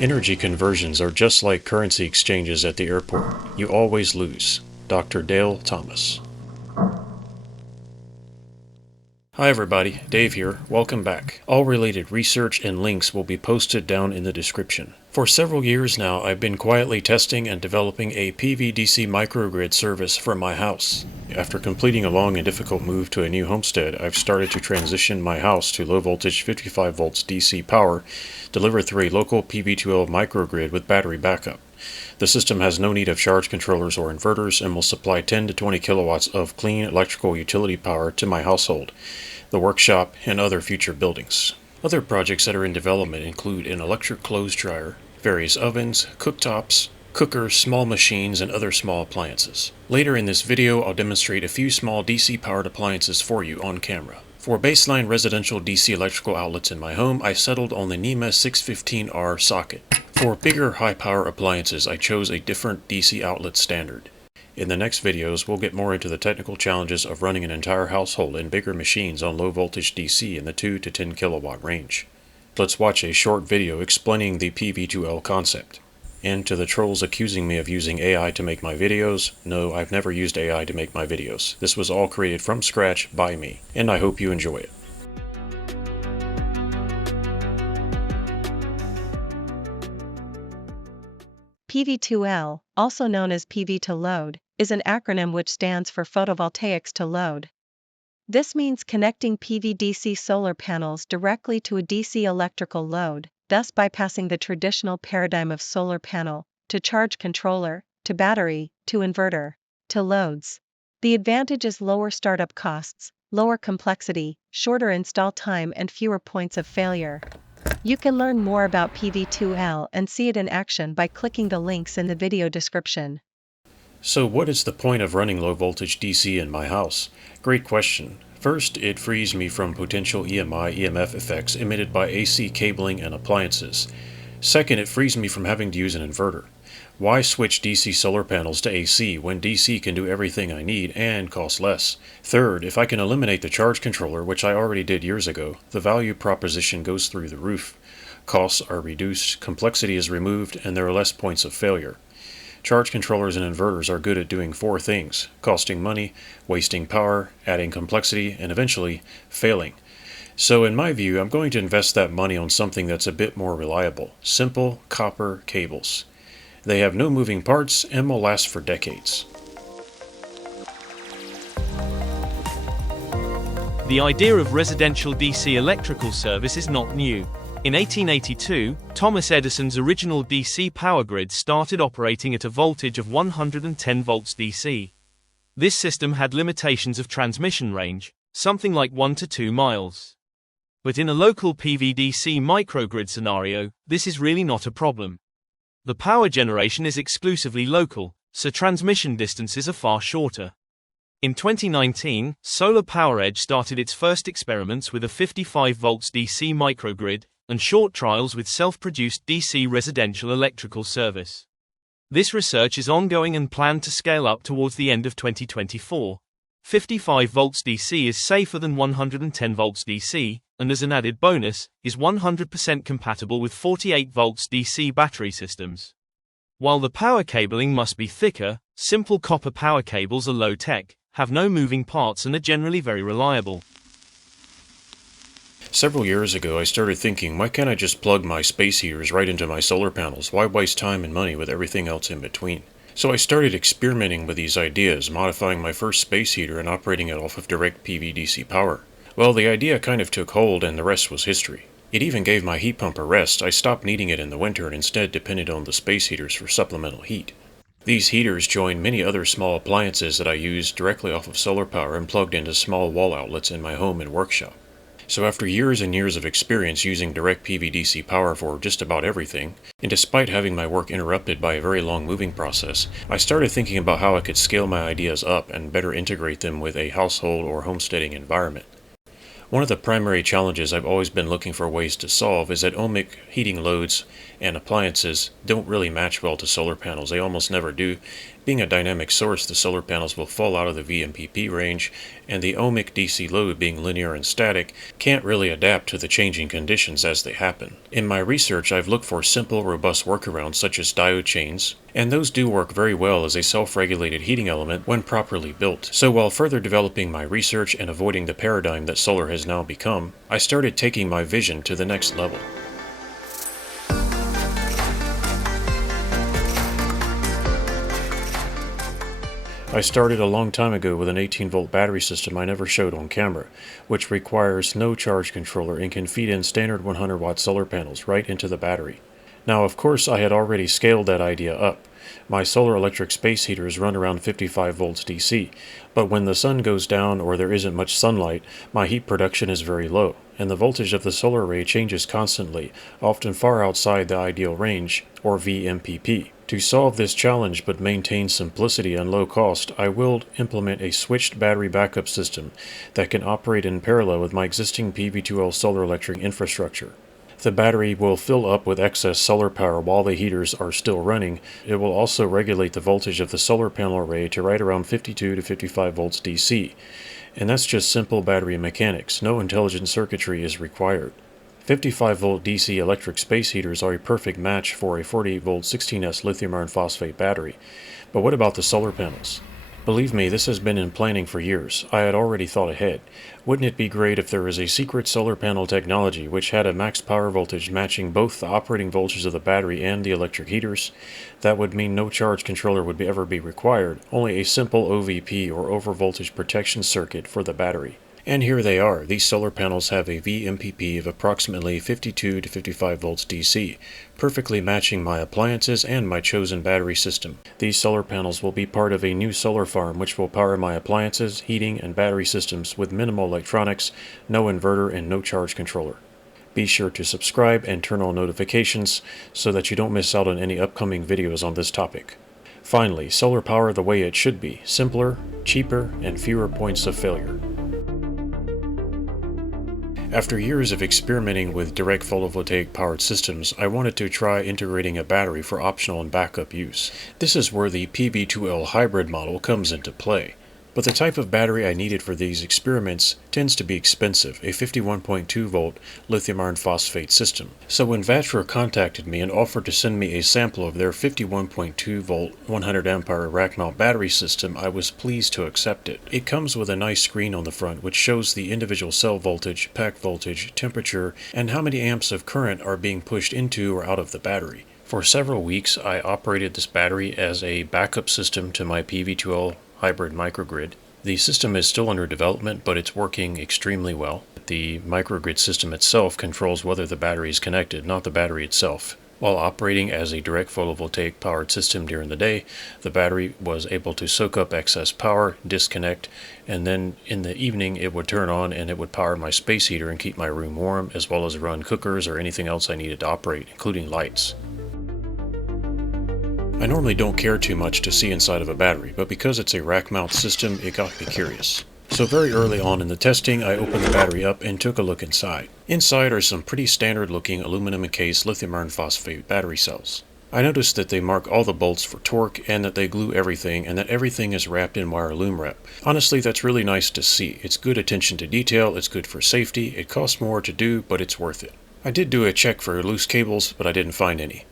Energy conversions are just like currency exchanges at the airport. You always lose. Dr. Dale Thomas. Hi everybody, Dave here. Welcome back. All related research and links will be posted down in the description. For several years now, I've been quietly testing and developing a PV-DC microgrid service for my house. After completing a long and difficult move to a new homestead, I've started to transition my house to low voltage 55 volts DC power delivered through a local PV2L microgrid with battery backup. The system has no need of charge controllers or inverters and will supply 10 to 20 kilowatts of clean electrical utility power to my household, the workshop, and other future buildings. Other projects that are in development include an electric clothes dryer, various ovens, cooktops, cookers, small machines, and other small appliances. Later in this video, I'll demonstrate a few small DC-powered appliances for you on camera. For baseline residential DC electrical outlets in my home, I settled on the NEMA 615R socket. For bigger high-power appliances, I chose a different DC outlet standard. In the next videos, we'll get more into the technical challenges of running an entire household and bigger machines on low voltage DC in the 2 to 10 kilowatt range. Let's watch a short video explaining the PV2L concept. And to the trolls accusing me of using AI to make my videos, no, I've never used AI to make my videos. This was all created from scratch by me, and I hope you enjoy it. PV2L, also known as PV to load, is an acronym which stands for photovoltaics to load. This means connecting PV-DC solar panels directly to a DC electrical load, thus bypassing the traditional paradigm of solar panel, to charge controller, to battery, to inverter, to loads. The advantage is lower startup costs, lower complexity, shorter install time, and fewer points of failure. You can learn more about PV2L and see it in action by clicking the links in the video description. So what is the point of running low voltage DC in my house? Great question. First, it frees me from potential EMI/EMF effects emitted by AC cabling and appliances. Second, it frees me from having to use an inverter. Why switch DC solar panels to AC when DC can do everything I need and cost less? Third, if I can eliminate the charge controller, which I already did years ago, the value proposition goes through the roof. Costs are reduced, complexity is removed, and there are less points of failure. Charge controllers and inverters are good at doing four things: costing money, wasting power, adding complexity, and eventually failing. So in my view, I'm going to invest that money on something that's a bit more reliable: simple copper cables. They have no moving parts and will last for decades. The idea of residential DC electrical service is not new. In 1882, Thomas Edison's original DC power grid started operating at a voltage of 110 volts DC. This system had limitations of transmission range, something like 1 to 2 miles. But in a local PV-DC microgrid scenario, this is really not a problem. The power generation is exclusively local, so transmission distances are far shorter. In 2019, Solar Power Edge started its first experiments with a 55 volts DC microgrid and short trials with self-produced DC residential electrical service. This research is ongoing and planned to scale up towards the end of 2024. 55 volts DC is safer than 110 volts DC, and as an added bonus, is 100% compatible with 48 volts DC battery systems. While the power cabling must be thicker, simple copper power cables are low-tech, have no moving parts, and are generally very reliable. Several years ago, I started thinking, why can't I just plug my space heaters right into my solar panels? Why waste time and money with everything else in between? So I started experimenting with these ideas, modifying my first space heater and operating it off of direct PV-DC power. Well, the idea kind of took hold, and the rest was history. It even gave my heat pump a rest. I stopped needing it in the winter and instead depended on the space heaters for supplemental heat. These heaters joined many other small appliances that I used directly off of solar power and plugged into small wall outlets in my home and workshop. So after years and years of experience using direct PV-DC power for just about everything, and despite having my work interrupted by a very long moving process, I started thinking about how I could scale my ideas up and better integrate them with a household or homesteading environment. One of the primary challenges I've always been looking for ways to solve is that ohmic heating loads and appliances don't really match well to solar panels. They almost never do. Being a dynamic source, the solar panels will fall out of the VMPP range, and the ohmic DC load, being linear and static, can't really adapt to the changing conditions as they happen. In my research, I've looked for simple, robust workarounds such as diode chains, and those do work very well as a self-regulated heating element when properly built. So while further developing my research and avoiding the paradigm that solar has now become, I started taking my vision to the next level. I started a long time ago with an 18-volt battery system I never showed on camera, which requires no charge controller and can feed in standard 100-watt solar panels right into the battery. Now, of course, I had already scaled that idea up. My solar electric space heaters run around 55 volts DC, but when the sun goes down or there isn't much sunlight, my heat production is very low, and the voltage of the solar array changes constantly, often far outside the ideal range, or VMPP. To solve this challenge but maintain simplicity and low cost, I will implement a switched battery backup system that can operate in parallel with my existing PV2L solar electric infrastructure. The battery will fill up with excess solar power while the heaters are still running. It will also regulate the voltage of the solar panel array to right around 52 to 55 volts DC. And that's just simple battery mechanics. No intelligent circuitry is required. 55 volt DC electric space heaters are a perfect match for a 48 volt 16S lithium iron phosphate battery. But what about the solar panels? Believe me, this has been in planning for years. I had already thought ahead. Wouldn't it be great if there was a secret solar panel technology which had a max power voltage matching both the operating voltage of the battery and the electric heaters? That would mean no charge controller would ever be required, only a simple OVP or overvoltage protection circuit for the battery. And here they are. These solar panels have a VMPP of approximately 52 to 55 volts DC, perfectly matching my appliances and my chosen battery system. These solar panels will be part of a new solar farm which will power my appliances, heating, and battery systems with minimal electronics, no inverter, and no charge controller. Be sure to subscribe and turn on notifications so that you don't miss out on any upcoming videos on this topic. Finally, solar power the way it should be: simpler, cheaper, and fewer points of failure. After years of experimenting with direct photovoltaic powered systems, I wanted to try integrating a battery for optional and backup use. This is where the PV2L hybrid model comes into play. But the type of battery I needed for these experiments tends to be expensive, a 51.2 volt lithium iron phosphate system. So when Vatra contacted me and offered to send me a sample of their 51.2 volt 100 ampere rack mount battery system, I was pleased to accept it. It comes with a nice screen on the front which shows the individual cell voltage, pack voltage, temperature, and how many amps of current are being pushed into or out of the battery. For several weeks, I operated this battery as a backup system to my PV2L hybrid microgrid. The system is still under development, but it's working extremely well. The microgrid system itself controls whether the battery is connected, not the battery itself. While operating as a direct photovoltaic powered system during the day, the battery was able to soak up excess power, disconnect, and then in the evening it would turn on and it would power my space heater and keep my room warm, as well as run cookers or anything else I needed to operate, including lights. I normally don't care too much to see inside of a battery, but because it's a rack mount system, it got me curious. So very early on in the testing, I opened the battery up and took a look inside. Inside are some pretty standard looking aluminum encased lithium iron phosphate battery cells. I noticed that they mark all the bolts for torque and that they glue everything and that everything is wrapped in wire loom wrap. Honestly, that's really nice to see. It's good attention to detail, it's good for safety, it costs more to do, but it's worth it. I did do a check for loose cables, but I didn't find any.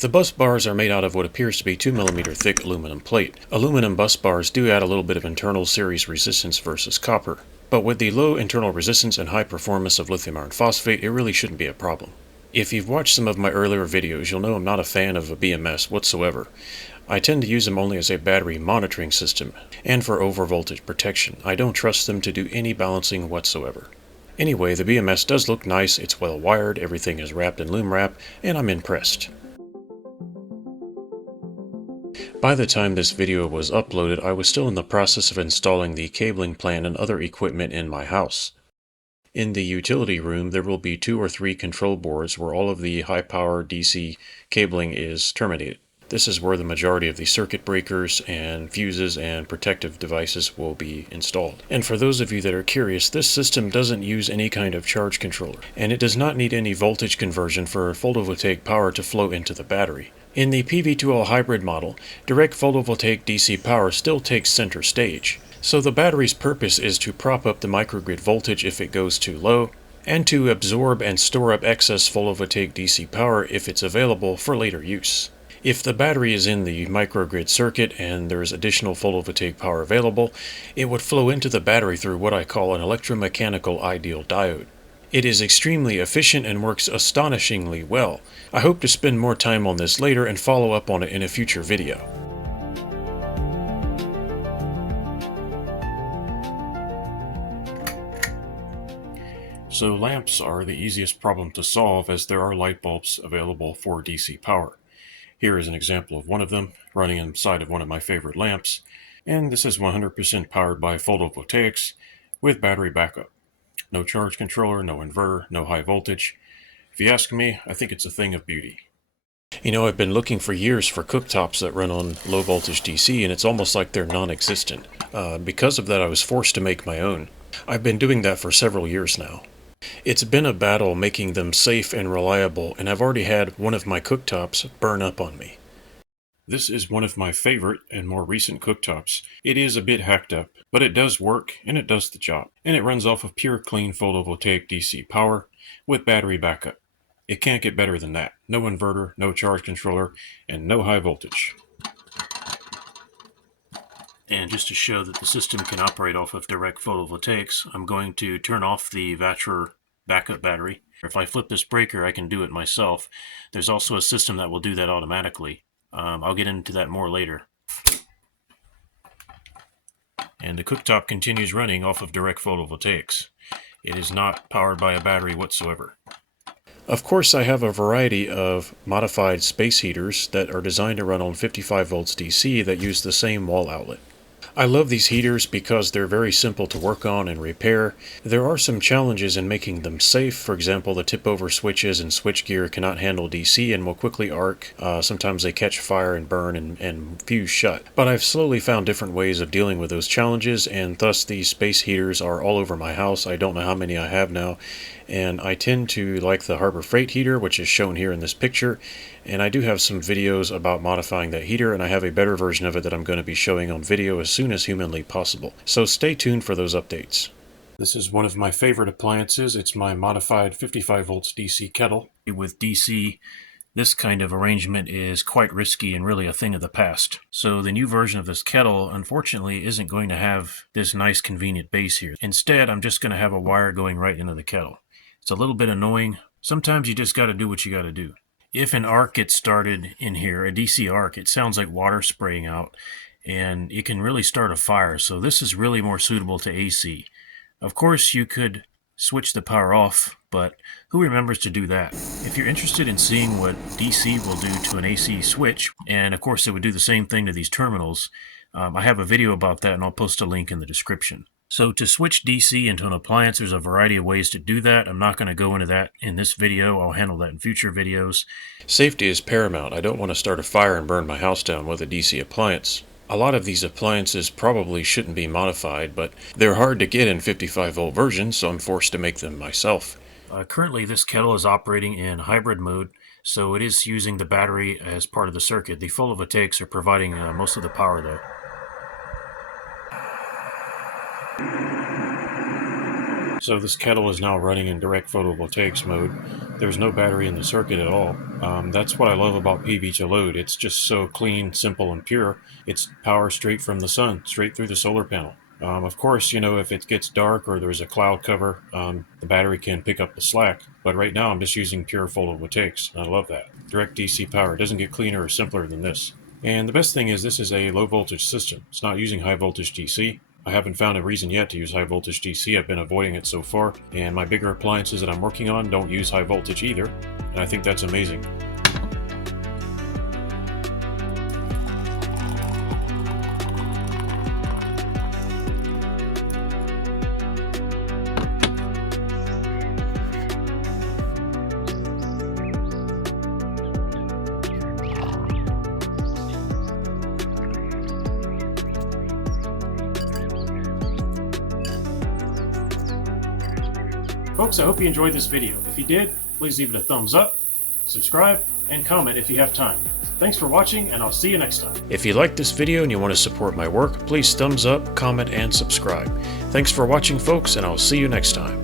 The bus bars are made out of what appears to be 2mm thick aluminum plate. Aluminum bus bars do add a little bit of internal series resistance versus copper, but with the low internal resistance and high performance of lithium iron phosphate, it really shouldn't be a problem. If you've watched some of my earlier videos, you'll know I'm not a fan of a BMS whatsoever. I tend to use them only as a battery monitoring system and for overvoltage protection. I don't trust them to do any balancing whatsoever. Anyway, the BMS does look nice, it's well wired, everything is wrapped in loom wrap, and I'm impressed. By the time this video was uploaded, I was still in the process of installing the cabling plan and other equipment in my house. In the utility room, there will be 2 or 3 control boards where all of the high-power DC cabling is terminated. This is where the majority of the circuit breakers and fuses and protective devices will be installed. And for those of you that are curious, this system doesn't use any kind of charge controller, and it does not need any voltage conversion for photovoltaic power to flow into the battery. In the PV2L hybrid model, direct photovoltaic DC power still takes center stage. So the battery's purpose is to prop up the microgrid voltage if it goes too low, and to absorb and store up excess photovoltaic DC power if it's available for later use. If the battery is in the microgrid circuit and there is additional photovoltaic power available, it would flow into the battery through what I call an electromechanical ideal diode. It is extremely efficient and works astonishingly well. I hope to spend more time on this later and follow up on it in a future video. So lamps are the easiest problem to solve as there are light bulbs available for DC power. Here is an example of one of them running inside of one of my favorite lamps, and this is 100% powered by photovoltaics with battery backup. No charge controller, no inverter, no high voltage. If you ask me, I think it's a thing of beauty. You know, I've been looking for years for cooktops that run on low voltage DC, and it's almost like they're non-existent. Because of that, I was forced to make my own. I've been doing that for several years now. It's been a battle making them safe and reliable, and I've already had one of my cooktops burn up on me. This is one of my favorite and more recent cooktops. It is a bit hacked up, but it does work and it does the job. And it runs off of pure clean photovoltaic DC power with battery backup. It can't get better than that. No inverter, no charge controller, and no high voltage. And just to show that the system can operate off of direct photovoltaics, I'm going to turn off the Vatra backup battery. If I flip this breaker, I can do it myself. There's also a system that will do that automatically. I'll get into that more later. And the cooktop continues running off of direct photovoltaics. It is not powered by a battery whatsoever. Of course, I have a variety of modified space heaters that are designed to run on 55 volts DC that use the same wall outlet. I love these heaters because they're very simple to work on and repair. There are some challenges in making them safe. For example, the tip-over switches and switchgear cannot handle DC and will quickly arc. Sometimes they catch fire and burn and fuse shut. But I've slowly found different ways of dealing with those challenges, and thus these space heaters are all over my house. I don't know how many I have now. And I tend to like the Harbor Freight heater, which is shown here in this picture. And I do have some videos about modifying that heater, and I have a better version of it that I'm going to be showing on video as soon as humanly possible. So stay tuned for those updates. This is one of my favorite appliances. It's my modified 55 volts DC kettle. With DC, this kind of arrangement is quite risky and really a thing of the past. So the new version of this kettle, unfortunately, isn't going to have this nice convenient base here. Instead, I'm just going to have a wire going right into the kettle. It's a little bit annoying. Sometimes you just got to do what you got to do. If an arc gets started in here, a DC arc, it sounds like water spraying out, and it can really start a fire. So this is really more suitable to AC. Of course, you could switch the power off, but who remembers to do that? If you're interested in seeing what DC will do to an AC switch, and of course it would do the same thing to these terminals, I have a video about that and I'll post a link in the description. So to switch DC into an appliance, there's a variety of ways to do that. I'm not going to go into that in this video. I'll handle that in future videos. Safety is paramount. I don't want to start a fire and burn my house down with a DC appliance. A lot of these appliances probably shouldn't be modified, but they're hard to get in 55 volt versions, so I'm forced to make them myself. Currently this kettle is operating in hybrid mode, so it is using the battery as part of the circuit. The photovoltaics are providing most of the power though. So this kettle is now running in direct photovoltaics mode. There's no battery in the circuit at all. That's what I love about PV2Load. It's just so clean, simple, and pure. It's power straight from the sun, straight through the solar panel. Of course, you know, if it gets dark or there's a cloud cover, the battery can pick up the slack. But right now I'm just using pure photovoltaics, and I love that. Direct DC power. It doesn't get cleaner or simpler than this. And the best thing is this is a low voltage system. It's not using high voltage DC. I haven't found a reason yet to use high voltage DC. I've been avoiding it so far, and my bigger appliances that I'm working on don't use high voltage either, and I think that's amazing. Folks, I hope you enjoyed this video. If you did, please leave it a thumbs up, subscribe, and comment if you have time. Thanks for watching, and I'll see you next time. If you liked this video and you want to support my work, please thumbs up, comment, and subscribe. Thanks for watching, folks, and I'll see you next time.